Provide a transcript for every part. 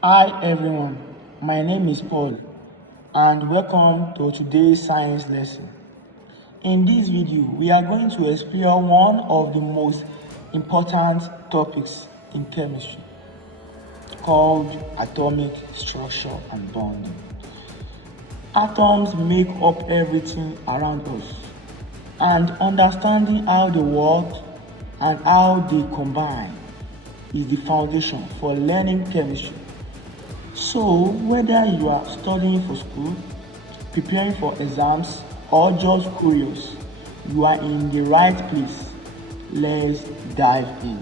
Hi everyone, my name is Paul and welcome to today's science lesson. In this video, we are going to explore one of the most important topics in chemistry called atomic structure and bonding. Atoms make up everything around us, and understanding how they work and how they combine is the foundation for learning chemistry. So, whether you are studying for school, preparing for exams, or just curious, you are in the right place. Let's dive in.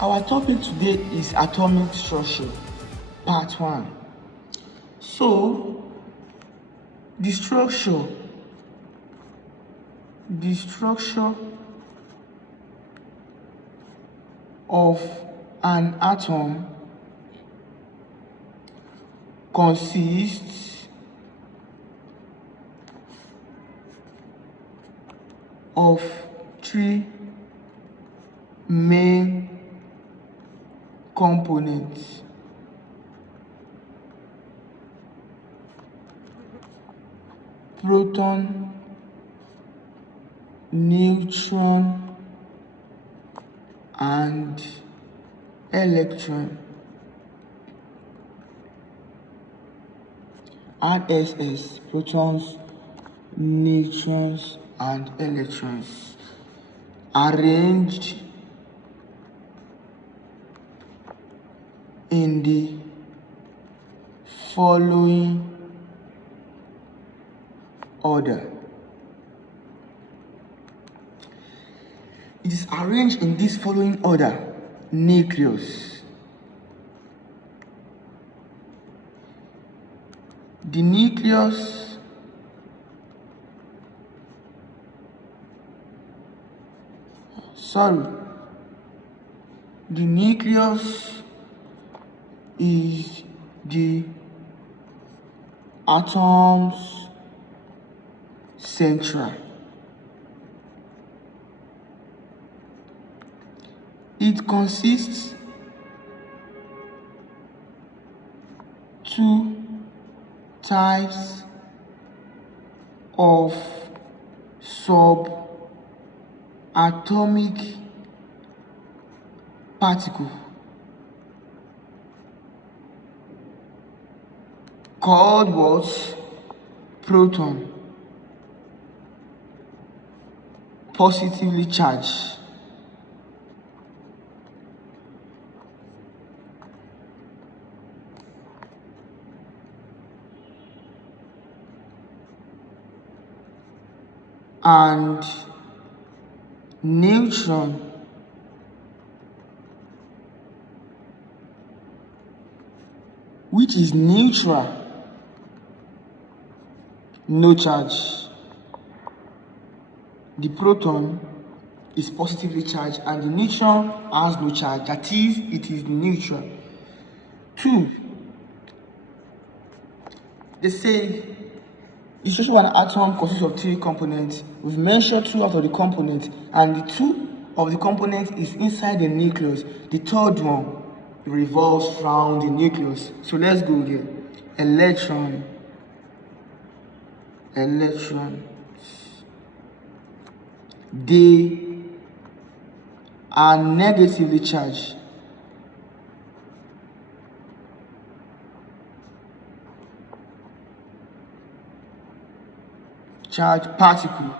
Our topic today is atomic structure, part 1. So, the structure of an atom consists of three main components. Proton, neutron, and electron. RSS, protons, neutrons, and electrons, arranged in the following order. It is arranged in this following order: nucleus. The nucleus is the atom's center. It consists two types of subatomic particle called what? Proton, positively charged, and neutron, which is neutral, no charge. The proton is positively charged and the neutron has no charge, that is, it is neutral. 2. They say the structure of an atom consists of 3 components. We've mentioned 2 out of the components, and the 2 of the components is inside the nucleus. The third one revolves around the nucleus. So let's go there. Electrons they are negatively charged. Charged particle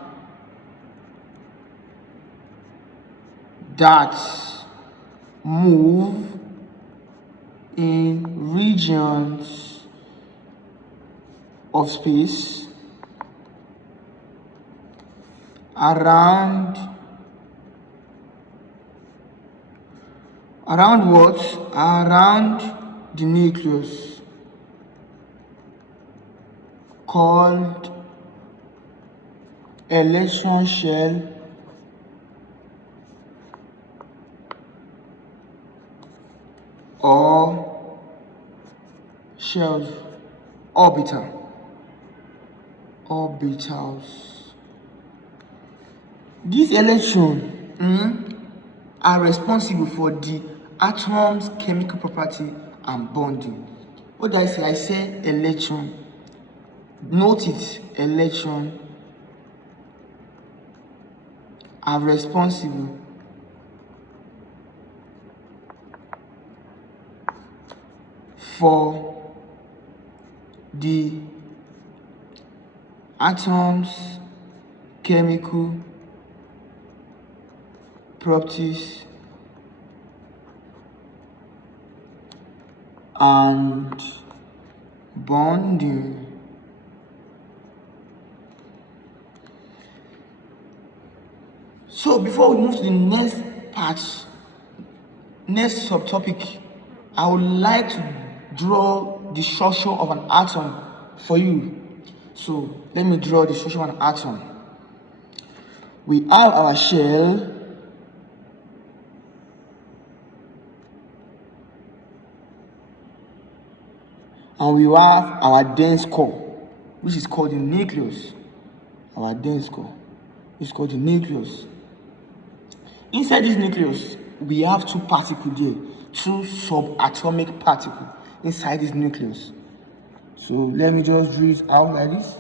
that move in regions of space around what? Around the nucleus, called electron shell or shells, orbitals. These electrons are responsible for the atoms, chemical property, and bonding. What did I say? I said electron. Note it, electron are responsible for the atoms, chemical properties, and bonding. So before we move to the next part, next subtopic, I would like to draw the structure of an atom for you. So let me draw the structure of an atom. We have our shell, and we have our dense core, which is called the nucleus. Our dense core is called the nucleus. Inside this nucleus, we have two particles there, two subatomic particles inside this nucleus. So let me just draw it out like this.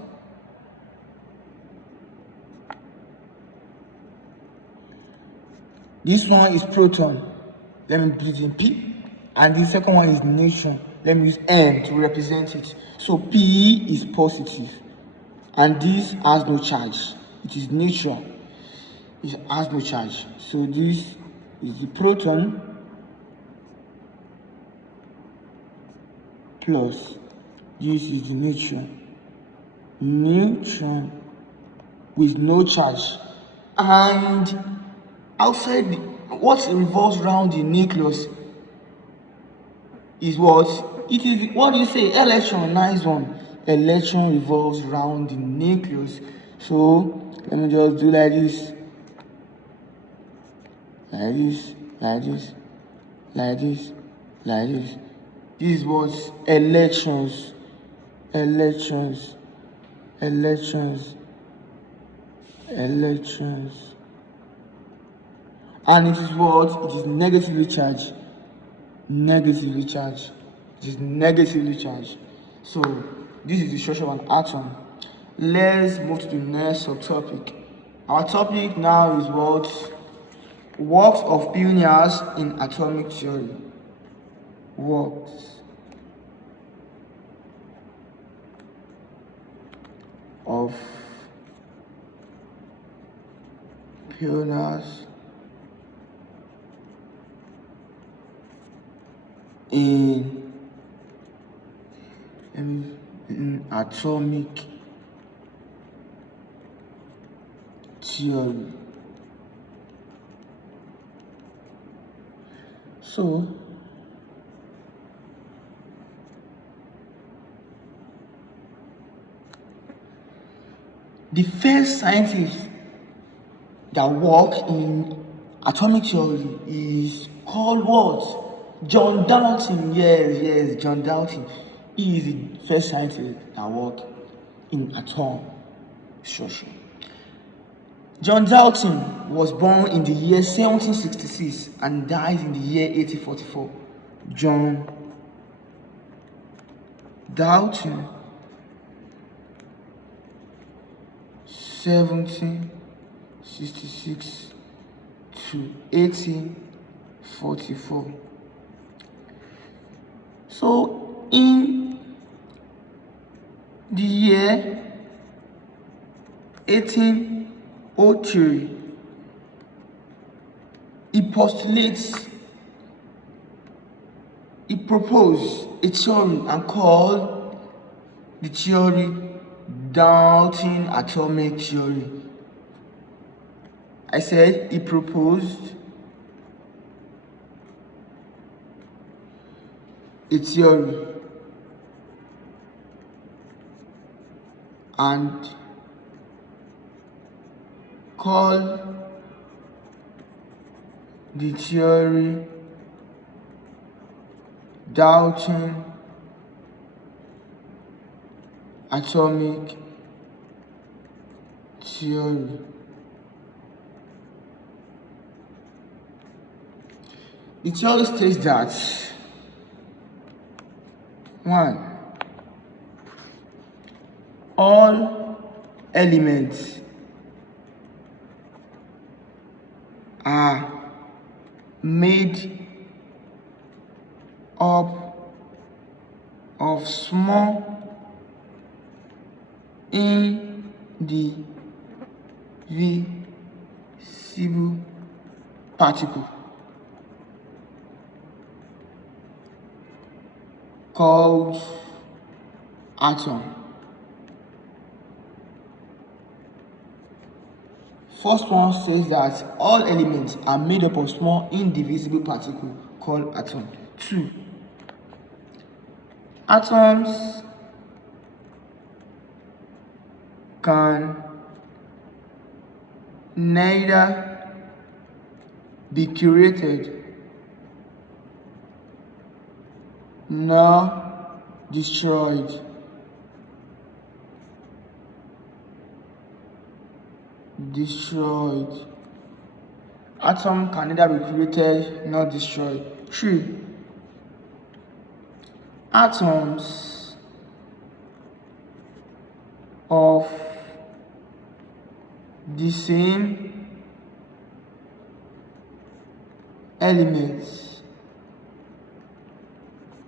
This one is proton. Let me put it in P. And the second one is neutron. Let me use N to represent it. So P is positive. And this has no charge. It is neutral. It has no charge. So this is the proton plus this is the neutron. Neutron with no charge. And outside what revolves around the nucleus is what? It is, what do you say? Electron, nice one. Electron revolves around the nucleus. So let me just do like this. Like this, like this, like this, like this. This is what? Electrons. Electrons. Electrons. Electrons. And it is what? It is negatively charged. Negatively charged. It is negatively charged. So this is the structure of an atom. Let's move to the next subtopic. Our topic now is what? Works of pioneers in atomic theory. Works of pioneers in atomic theory. So the first scientist that worked in atomic theory is called what? John Dalton. Yes, John Dalton. He is the first scientist that worked in atom structure. John Dalton was born in the year 1766 and died in the year 1844. John Dalton, 1766 to 1844. So in the year 1803, he proposed a theory and called the theory Dalton atomic theory. I said he proposed a theory and called the theory Dalton atomic theory. The theory states that 1. All elements are made up of small indivisible particles called atom. First one says that all elements are made up of small indivisible particles called atom. 2. Atoms can neither be created nor destroyed. Atom can neither be created nor destroyed. 3. Atoms of the same elements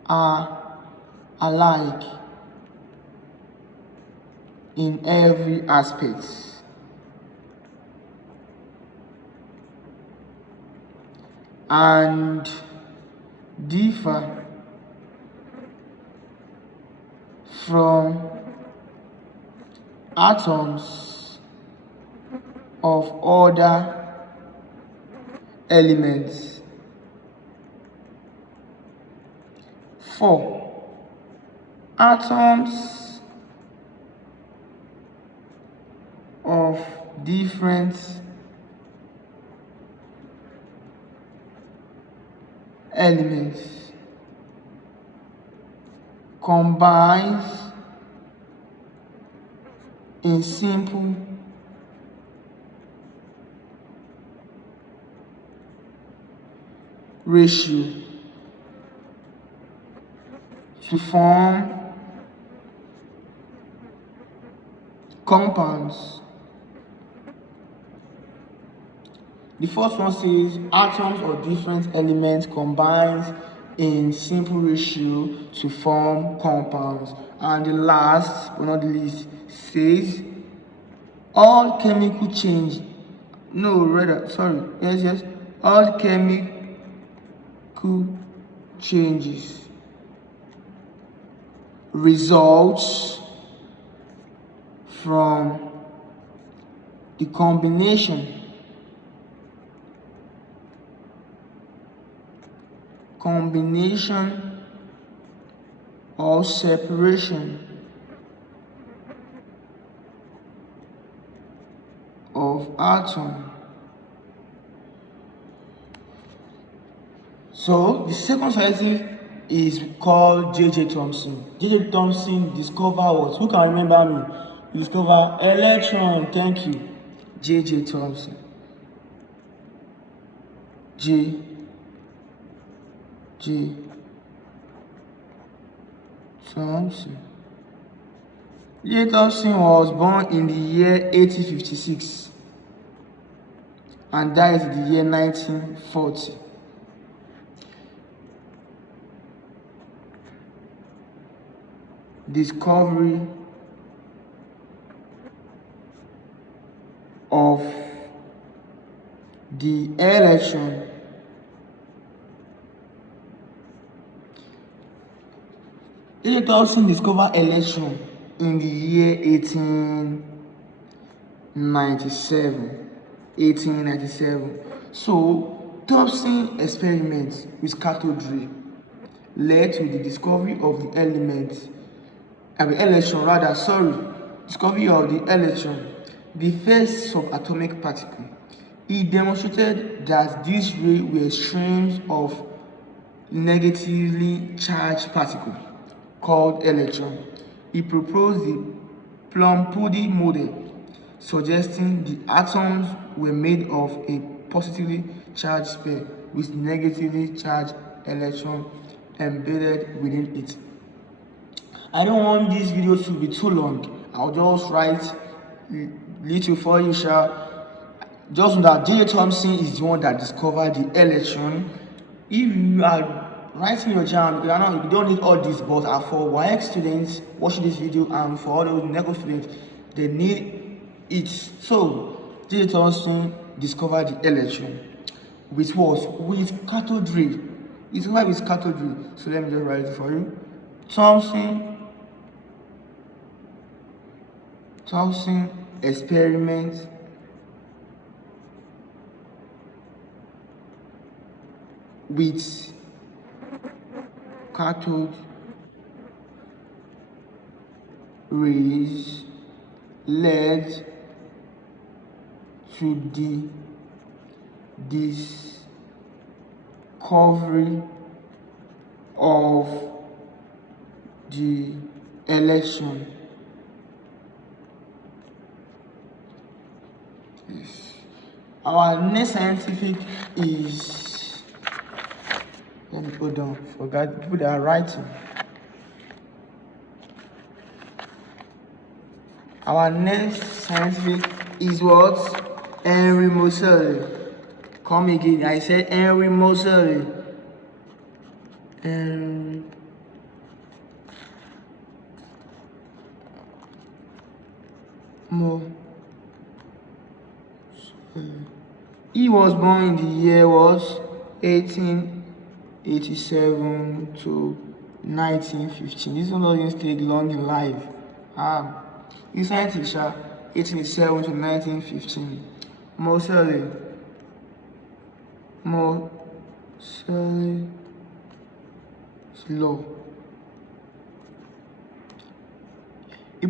are alike in every aspect and differ from atoms of other elements. 4. Atoms of different elements combines in simple ratio to form compounds. The first one says atoms of different elements combines in simple ratio to form compounds, and the last but not the least says all chemical changes results from the combination or separation of atom. So the second scientist is called J.J. Thomson. J.J. Thomson discovered what? Who can remember me? He discovered electron. Thank you. J.J. Thomson. J. Thomson. J. Thomson was born in the year 1856 and died in the year 1940. Discovery of the electron J.J. Thomson discovered electron in the year 1897. So Thomson experiments with cathode ray led to the discovery of the discovery of the electron, the first subatomic particle. He demonstrated that these rays were streams of negatively charged particles called electron. He proposed the plum-pudding model, suggesting the atoms were made of a positively charged sphere with negatively charged electron embedded within it. I don't want this video to be too long. I'll just write little for you, just know that J. Thomson is the one that discovered the electron. If you are writing your jam, you don't need all this, but for YX students watching this video and for all those NECO students, they need it. So J. Thomson discovered the electron with what? With cathode ray. It's why with cathode ray. So let me just write it for you. Thomson experiment with cathode rays led to the discovery of the electron. Yes. Our next scientific is, let me go down, forgot people that are writing. Our next scientific is what? Henry Moseley. Come again, I said Henry Moseley. He was born in the year 1887 to 1915. This one doesn't stay long in life. He's scientist, 1887 to 1915. Moseley law. He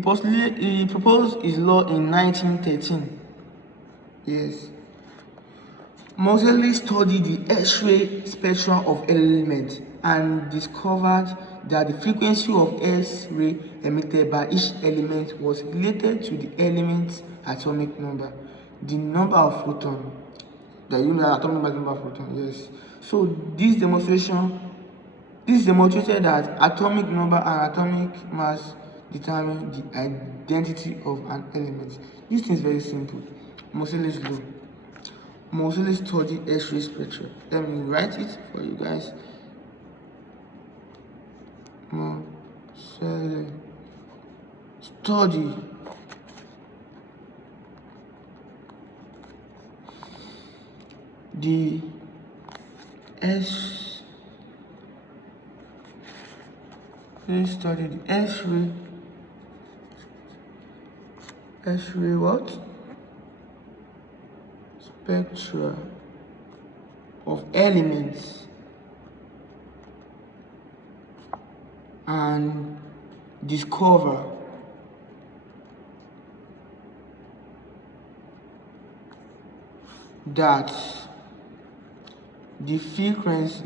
proposed his law in 1913. Yes. Moseley studied the X-ray spectrum of elements and discovered that the frequency of X-ray emitted by each element was related to the element's atomic number, the number of photons. Atomic number of photons, yes. So this demonstrated that atomic number and atomic mass determine the identity of an element. This thing is very simple. Moseley's law. Moseley studied X-ray spectrum. Let me write it for you guys. Moseley studied the X-ray what? Spectra of elements and discover that the frequency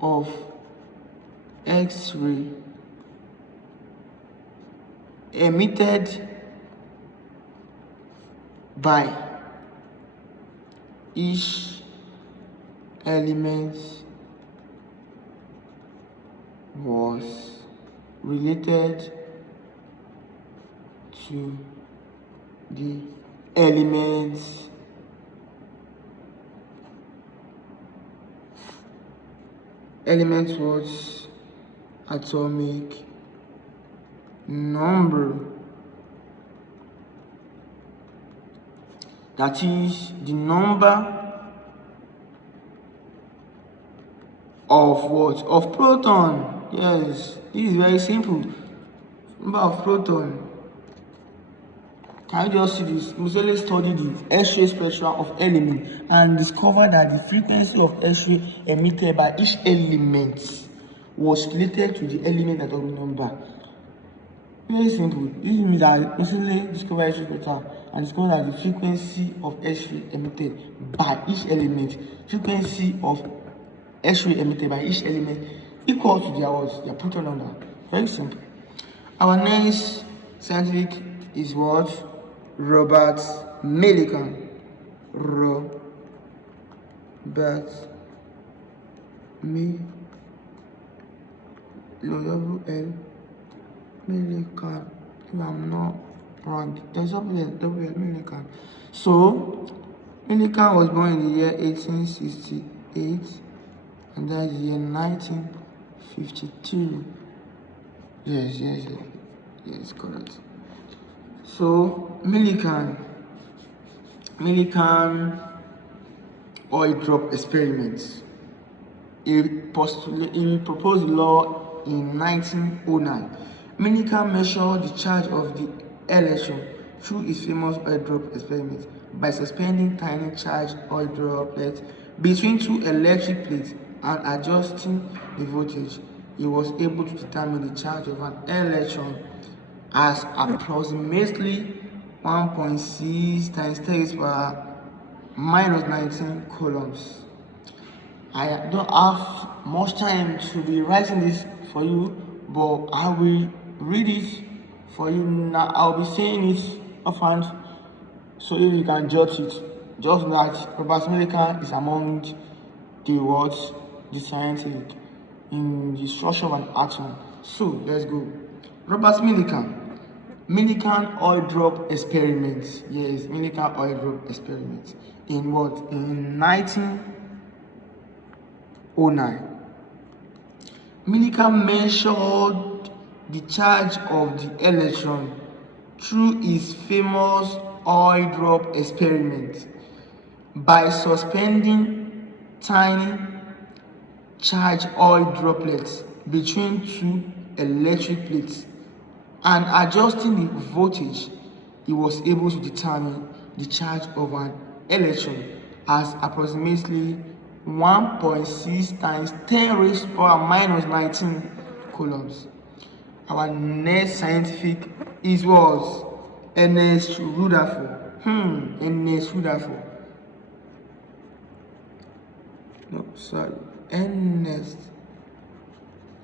of X-ray emitted by each element was related to the element's was atomic number. That is the number of what? Of proton. Yes, this is very simple. Number of proton. Can you just see this? Moseley studied the X-ray spectrum of elements and discovered that the frequency of X-ray emitted by each element was related to the element atomic number. Very simple. This means that Moseley discovered X-ray spectrum and discovered that the frequency of X-ray emitted by each element, equal to their proton number. Very simple. Our next scientific is what? Robert Millikan. Millikan. If I'm not wrong, there's something Millikan. So Millikan was born in the year 1868 and that's the year 1952. Yes, correct. So Millikan oil drop experiments. He proposed law in 1909. Millikan measured the charge of the electron through his famous oil drop experiment by suspending tiny charged oil droplets between two electric plates and adjusting the voltage. He was able to determine the charge of an electron as approximately 1.6 times 10⁻⁻19 coulombs. I don't have much time to be writing this for you, but I will read it for you now. I'll be saying it offhand so you can judge it. Just that Robert Millikan is among the words, the scientific in the structure of an atom. So let's go. Robert Millikan oil drop experiment. Yes, Millikan oil drop experiment. In what? In 1909. Millikan measured the charge of the electron through his famous oil drop experiment by suspending tiny charged oil droplets between two electric plates and adjusting the voltage. He was able to determine the charge of an electron as approximately 1.6 times 10⁻⁻19 coulombs. Our next scientific was Ernest Rutherford. Ernest Rutherford. Ernest.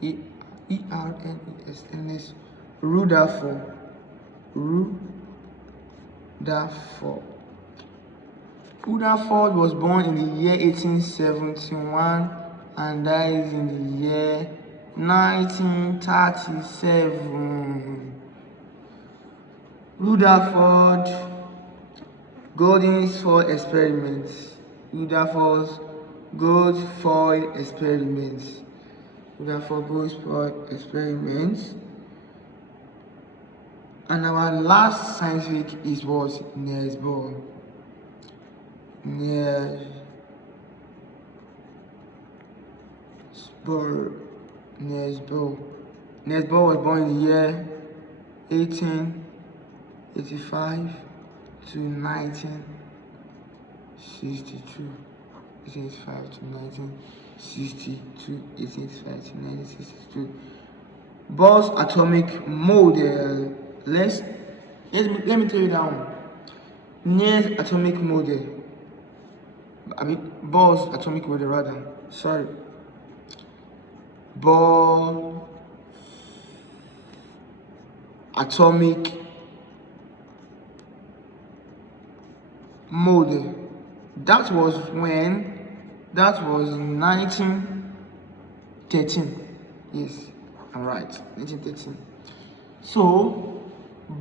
E-R-N-E-S. Ernest Rutherford. Rutherford was born in the year 1871 and died in the year 1937. Rutherford Golden's foil experiments. Rutherford's gold foil experiments. And our last scientific was Niels Bohr. Niels Bohr was born in the year 1885 to 1962. 1885 to 1962. Bohr's atomic model. Let me tell you that one. Niels atomic model. Bohr's atomic model rather. Sorry. Bohr atomic model. That was 1913. Yes, I'm right. 1913. So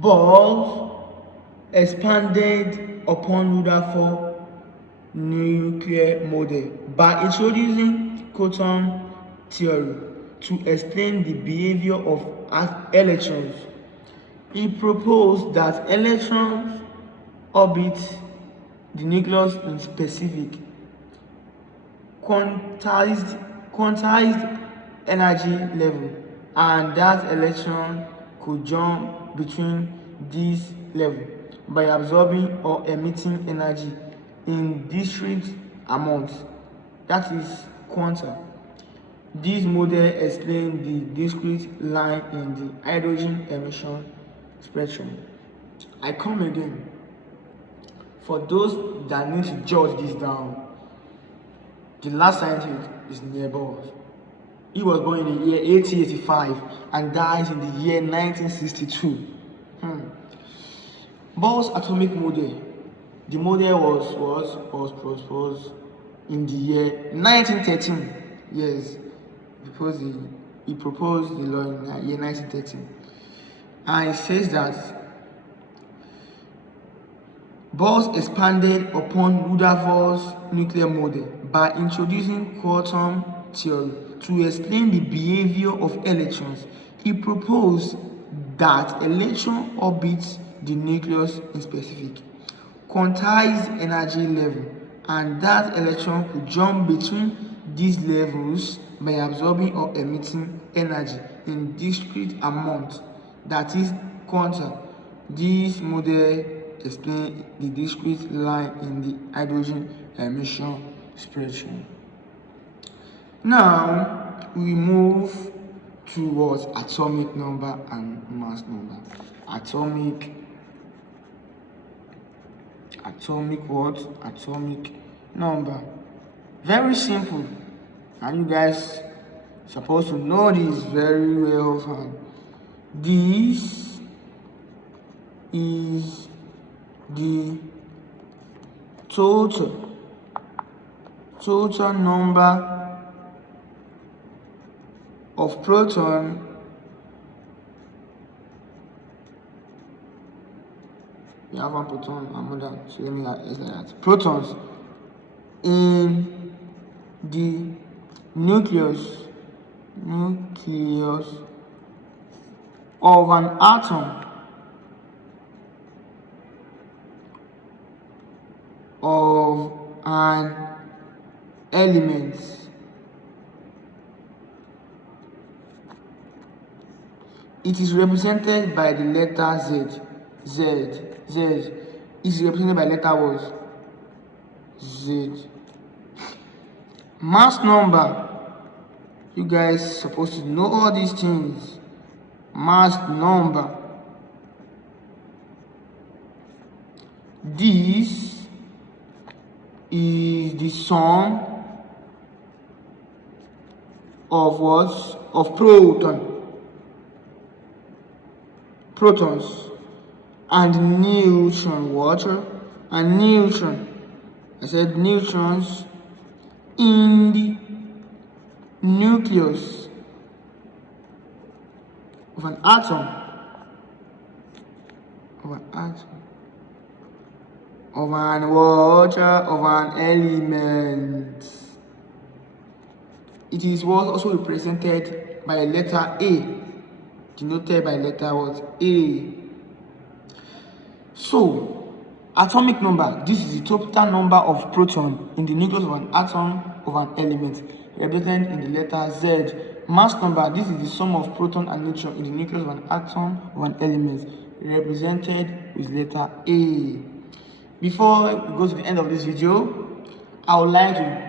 Bohr expanded upon Rutherford nuclear model by introducing quantum theory to explain the behavior of electrons. He proposed that electrons orbit the nucleus in specific quantized energy level, and that electron could jump between these levels by absorbing or emitting energy in discrete amounts, that is quanta. This model explains the discrete line in the hydrogen emission spectrum. I come again. For those that need to jot this down, the last scientist is Niels Bohr. He was born in the year 1885 and died in the year 1962. Bohr's atomic model The model was in the year 1913. Yes, because he proposed the law in the year 1913. And it says that Bohr expanded upon Rutherford's nuclear model by introducing quantum theory to explain the behavior of electrons. He proposed that electron orbits the nucleus in specific quantized energy level, and that electron could jump between these levels by absorbing or emitting energy in discrete amounts, that is, quanta. This model explains the discrete line in the hydrogen emission spectrum. Now we move towards atomic number and mass number. Atomic number. Very simple, and you guys supposed to know this very well. This is the total number of protons we have one proton and more than, so let me write it like that. Protons in the nucleus of an atom of an element it is represented by the letter Z. Z is represented by letter what? Z. Mass number. You guys supposed to know all these things. Mass number. This is the sum of what? Of protons and neutron. Water and neutron. I said neutrons in the nucleus of an atom of an water of an element. It is also represented by a letter A, denoted by letter what? A. So, atomic number, this is the total number of protons in the nucleus of an atom of an element, represented in the letter Z. Mass number, this is the sum of proton and neutron in the nucleus of an atom of an element, represented with letter A. Before we go to the end of this video, I would like to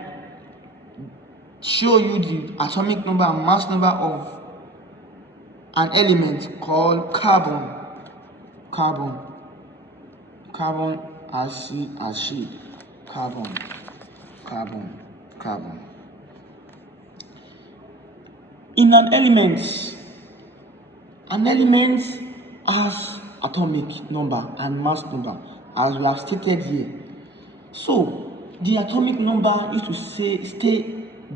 show you the atomic number and mass number of an element called carbon. Carbon as shape. Carbon. In an element has atomic number and mass number, as we have stated here. So the atomic number is to stay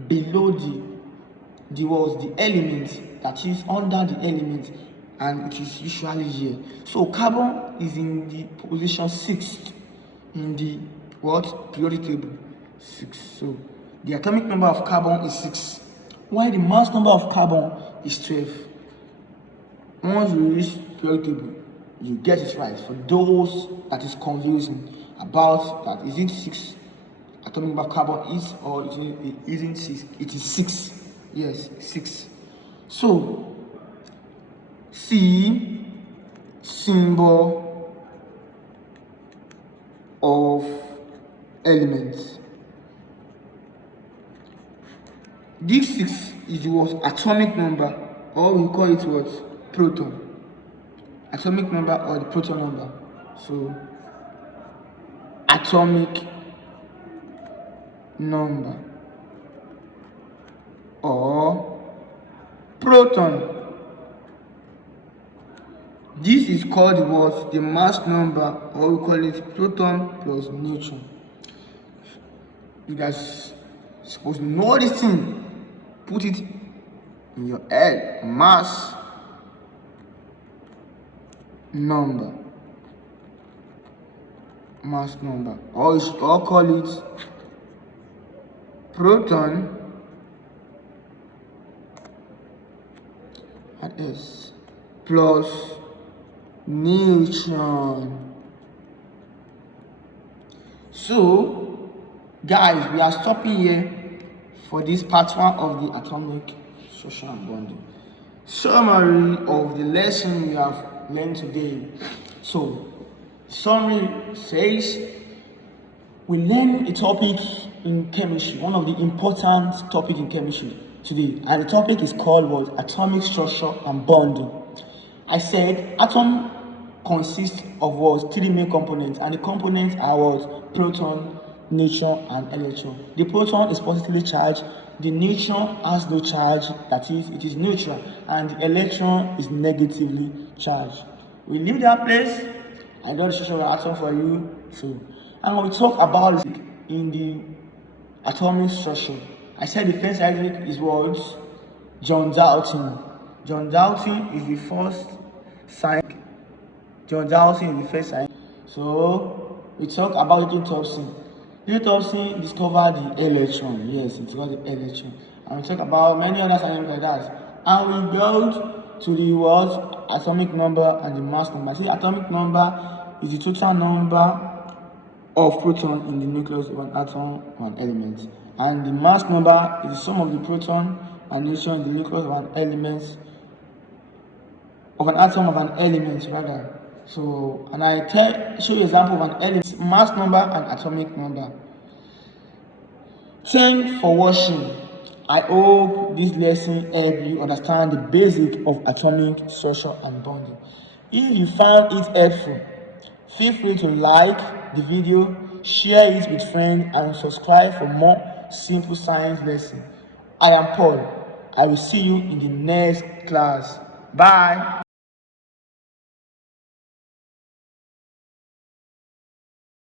below the element, that is under the element, and it is usually here. So carbon is in the position 6th in the periodic table. 6. So the atomic number of carbon is 6, while the mass number of carbon is 12. Once you reach periodic table, you get it right. For those that is confusing about that, is it 6 atomic number of carbon is, or it isn't 6? It is 6. Yes, 6. So C, symbol of elements. This 6 is what? Atomic number, or we call it what? Proton. Atomic number or the proton number. So atomic number or proton This is called what? The mass number, or we call it proton plus neutron. You guys supposed to know this thing. Put it in your head. Mass number. Mass number. Or you should all call it proton and S plus neutron. So guys, we are stopping here for this part 1 of the atomic structure and bonding. Summary of the lesson we have learned today. So summary says we learned a topic in chemistry, one of the important topics in chemistry today, and the topic is called what? Atomic structure and bonding. I said atom consists of what? 3 main components, and the components are what? Proton, neutron, and electron. The proton is positively charged, the neutron has no charge, that is, it is neutral, and the electron is negatively charged. We leave that place. I got the structure of an atom for you. So, and we talk about it in the atomic structure. I said the first scientific is what? John Dalton. John Dalton is the first scientist. John Dalton is the first scientist. So we talk about Newton Thompson. Newton Thompson discovered the electron. Yes, it's called the electron. And we talk about many other scientists like that. And we go to the what? Atomic number and the mass number. See, atomic number is the total number of proton in the nucleus of an atom or an element, and the mass number is the sum of the proton and neutron in the nucleus of an element, of an atom of an element rather. So, and I show you example of an element, mass number and atomic number. Thanks for watching. I hope this lesson helped you understand the basic of atomic structure and bonding. If you found it helpful, feel free to like the video, share it with friends, and subscribe for more simple science lessons. I am Paul. I will see you in the next class. Bye.